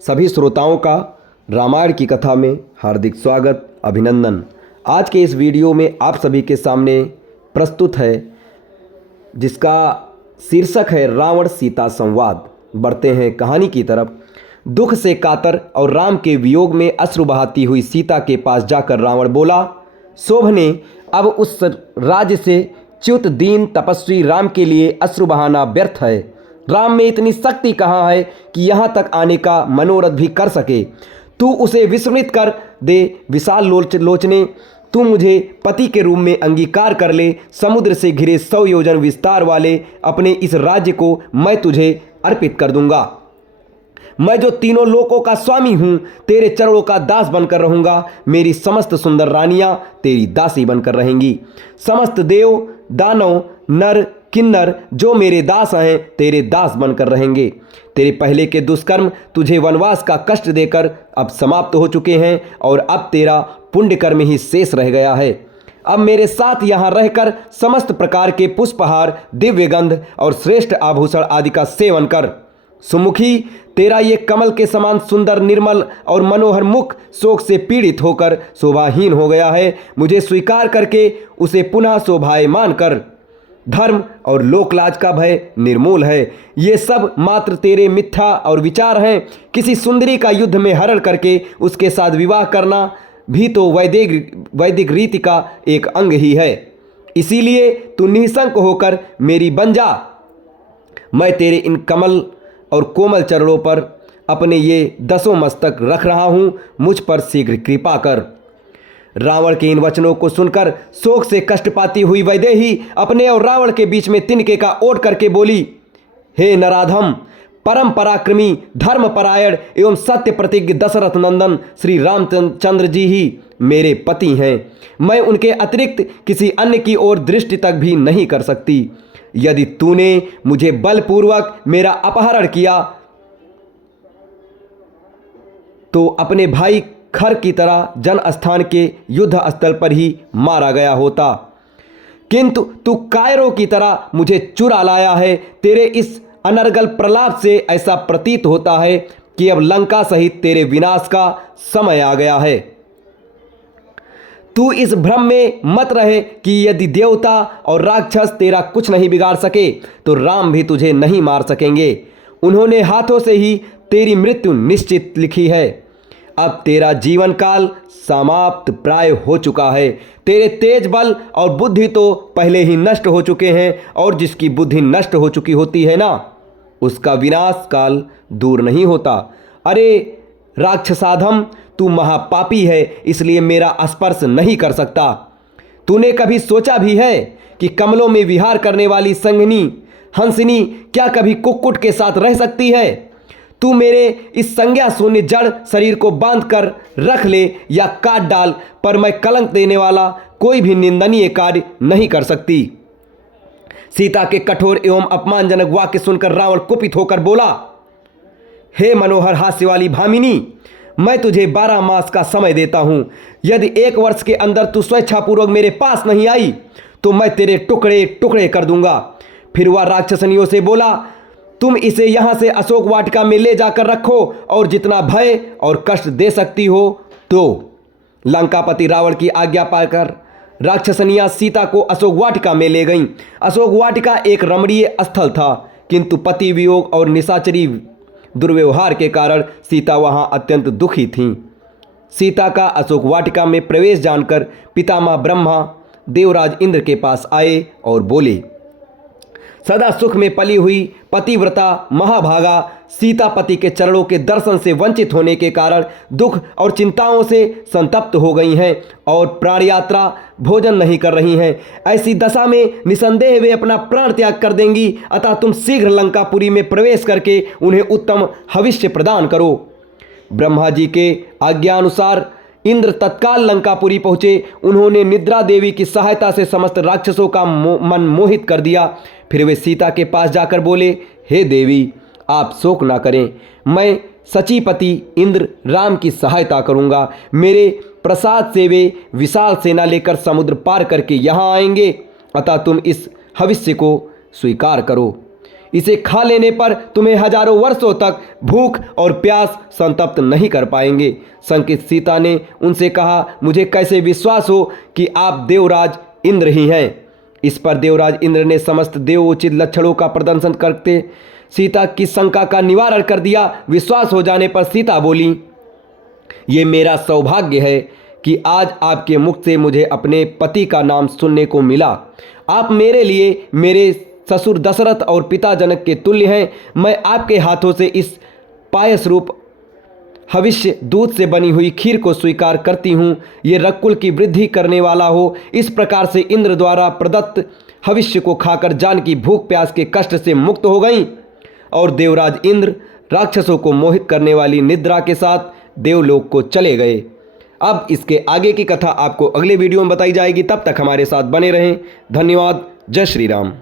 सभी श्रोताओं का रामायण की कथा में हार्दिक स्वागत, अभिनंदन। आज के इस वीडियो में आप सभी के सामने प्रस्तुत है जिसका शीर्षक है रावण सीता संवाद। बढ़ते हैं कहानी की तरफ। दुख से कातर और राम के वियोग में अश्रु बहाती हुई सीता के पास जाकर रावण बोला, शोभने, अब उस राज्य से च्युत दीन तपस्वी राम के लिए अश्रु बहाना व्यर्थ है। राम में इतनी शक्ति कहाँ है कि यहाँ तक आने का मनोरथ भी कर सके। तू उसे विस्मृत कर दे विशाल लोचने, तू मुझे पति के रूप में अंगीकार कर ले। समुद्र से घिरे 100 योजन विस्तार वाले अपने इस राज्य को मैं तुझे अर्पित कर दूंगा। मैं जो तीनों लोकों का स्वामी हूँ, तेरे चरणों का दास बनकर रहूँगा। मेरी समस्त सुंदर रानियाँ तेरी दासी बनकर रहेंगी। समस्त देव, दानव, नर, किन्नर जो मेरे दास हैं, तेरे दास बनकर रहेंगे। तेरे पहले के दुष्कर्म तुझे वनवास का कष्ट देकर अब समाप्त हो चुके हैं और अब तेरा पुण्य कर्म ही शेष रह गया है। अब मेरे साथ यहाँ रहकर समस्त प्रकार के पुष्पहार, दिव्य गंध और श्रेष्ठ आभूषण आदि का सेवन कर। सुमुखी, तेरा ये कमल के समान सुंदर, निर्मल और मनोहर मुख शोक से पीड़ित होकर शोभाहीन हो गया है। मुझे स्वीकार करके उसे पुनः शोभायमान कर। धर्म और लोकलाज का भय निर्मूल है। ये सब मात्र तेरे मिथ्या और विचार हैं। किसी सुंदरी का युद्ध में हरण करके उसके साथ विवाह करना भी तो वैदिक रीति का एक अंग ही है। इसीलिए तू निःशंक होकर मेरी बन जा। मैं तेरे इन कमल और कोमल चरणों पर अपने ये 10 मस्तक रख रहा हूँ, मुझ पर शीघ्र कृपा कर। रावण के इन वचनों को सुनकर शोक से कष्ट पाती हुई वैदेही अपने और रावण के बीच में तिनके का ओट करके बोली, हे नराधम, परम पराक्रमी, धर्मपरायण एवं सत्य प्रतिज्ञ दशरथ नंदन श्री रामचंद्र जी ही मेरे पति हैं। मैं उनके अतिरिक्त किसी अन्य की ओर दृष्टि तक भी नहीं कर सकती। यदि तूने मुझे बलपूर्वक मेरा अपहरण किया तो अपने भाई खर की तरह जनस्थान के युद्ध स्थल पर ही मारा गया होता, किंतु तू कायरों की तरह मुझे चुरा लाया है। तेरे इस अनर्गल प्रलाप से ऐसा प्रतीत होता है कि अब लंका सहित तेरे विनाश का समय आ गया है। तू इस भ्रम में मत रहे कि यदि देवता और राक्षस तेरा कुछ नहीं बिगाड़ सके तो राम भी तुझे नहीं मार सकेंगे। उन्होंने हाथों से ही तेरी मृत्यु निश्चित लिखी है। अब तेरा जीवन काल समाप्त प्राय हो चुका है। तेरे तेज, बल और बुद्धि तो पहले ही नष्ट हो चुके हैं, और जिसकी बुद्धि नष्ट हो चुकी होती है ना, उसका विनाश काल दूर नहीं होता। अरे राक्षसाधम, तू महापापी है, इसलिए मेरा स्पर्श नहीं कर सकता। तूने कभी सोचा भी है कि कमलों में विहार करने वाली संघनी हंसिनी क्या कभी कुक्कुट के साथ रह सकती है? तू मेरे इस संज्ञा शून्य जड़ शरीर को बांध कर रख ले या काट डाल, पर मैं कलंक देने वाला कोई भी निंदनीय कार्य नहीं कर सकती। सीता के कठोर एवं अपमानजनक वाक्य सुनकर रावण कुपित होकर बोला, हे मनोहर हास्य वाली भामिनी, मैं तुझे 12 मास का समय देता हूं। यदि 1 वर्ष के अंदर तू स्वेच्छापूर्वक मेरे पास नहीं आई तो मैं तेरे टुकड़े टुकड़े कर दूंगा। फिर वह राक्षसनियों से बोला, तुम इसे यहाँ से अशोक वाटिका में ले जाकर रखो और जितना भय और कष्ट दे सकती हो तो। लंकापति रावण की आज्ञा पाकर राक्षसनियाँ सीता को अशोक वाटिका में ले गईं। अशोक वाटिका एक रमणीय स्थल था, किंतु पति वियोग और निशाचरी दुर्व्यवहार के कारण सीता वहाँ अत्यंत दुखी थीं। सीता का अशोक वाटिका में प्रवेश जानकर पितामह ब्रह्मा देवराज इंद्र के पास आए और बोले, सदा सुख में पली हुई पतिव्रता महाभागा सीता पति के चरणों के दर्शन से वंचित होने के कारण दुख और चिंताओं से संतप्त हो गई हैं और प्राण यात्रा भोजन नहीं कर रही हैं। ऐसी दशा में निसंदेह वे अपना प्राण त्याग कर देंगी। अतः तुम शीघ्र लंकापुरी में प्रवेश करके उन्हें उत्तम हविष्य प्रदान करो। ब्रह्मा जी के आज्ञानुसार इंद्र तत्काल लंकापुरी पहुँचे। उन्होंने निद्रा देवी की सहायता से समस्त राक्षसों का मन मोहित कर दिया। फिर वे सीता के पास जाकर बोले, हे देवी, आप शोक ना करें, मैं सचीपति इंद्र राम की सहायता करूंगा। मेरे प्रसाद से वे विशाल सेना लेकर समुद्र पार करके यहाँ आएंगे। अतः तुम इस हविष्य को स्वीकार करो। इसे खा लेने पर तुम्हें हजारों वर्षों तक भूख और प्यास संतप्त नहीं कर पाएंगे। शंकित सीता ने उनसे कहा, मुझे कैसे विश्वास हो कि आप देवराज इंद्र ही हैं। इस पर देवराज इंद्र ने समस्त देवोचित लक्षणों का प्रदर्शन करके सीता की शंका का निवारण कर दिया। विश्वास हो जाने पर सीता बोली, ये मेरा सौभाग्य है कि आज आपके मुख से मुझे अपने पति का नाम सुनने को मिला। आप मेरे लिए मेरे ससुर दशरथ और पिता जनक के तुल्य हैं। मैं आपके हाथों से इस पायस रूप हविष्य दूध से बनी हुई खीर को स्वीकार करती हूँ। ये रकुल की वृद्धि करने वाला हो। इस प्रकार से इंद्र द्वारा प्रदत्त हविष्य को खाकर जानकी भूख प्यास के कष्ट से मुक्त हो गई और देवराज इंद्र राक्षसों को मोहित करने वाली निद्रा के साथ देवलोक को चले गए। अब इसके आगे की कथा आपको अगले वीडियो में बताई जाएगी। तब तक हमारे साथ बने रहें। धन्यवाद। जय श्री राम।